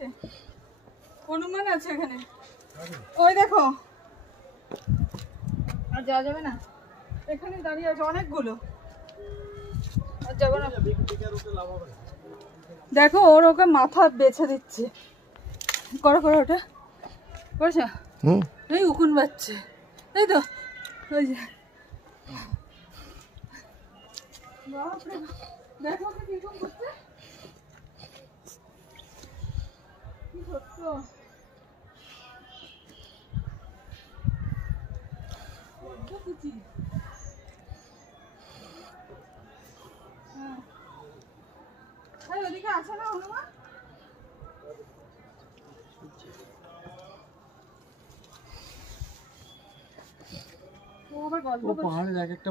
আছে, হনুমান আছে এখানে, ওই দেখো। আর যাওয়া যাবে না, এখানে দাঁড়িয়ে আছে অনেকগুলো, আর যাবো না। দেখো ওর ওকে মাথা বেছে দিচ্ছে, করো করো, ওটা করেছো? এই উকুন বাচ্চে, তাই তো, ওই যে দেখো ওকে কিরকম করছে, কি সত্য। হ্যাঁ, ওদিকে আছে না হনুমান? ও আবার গল্প করছে।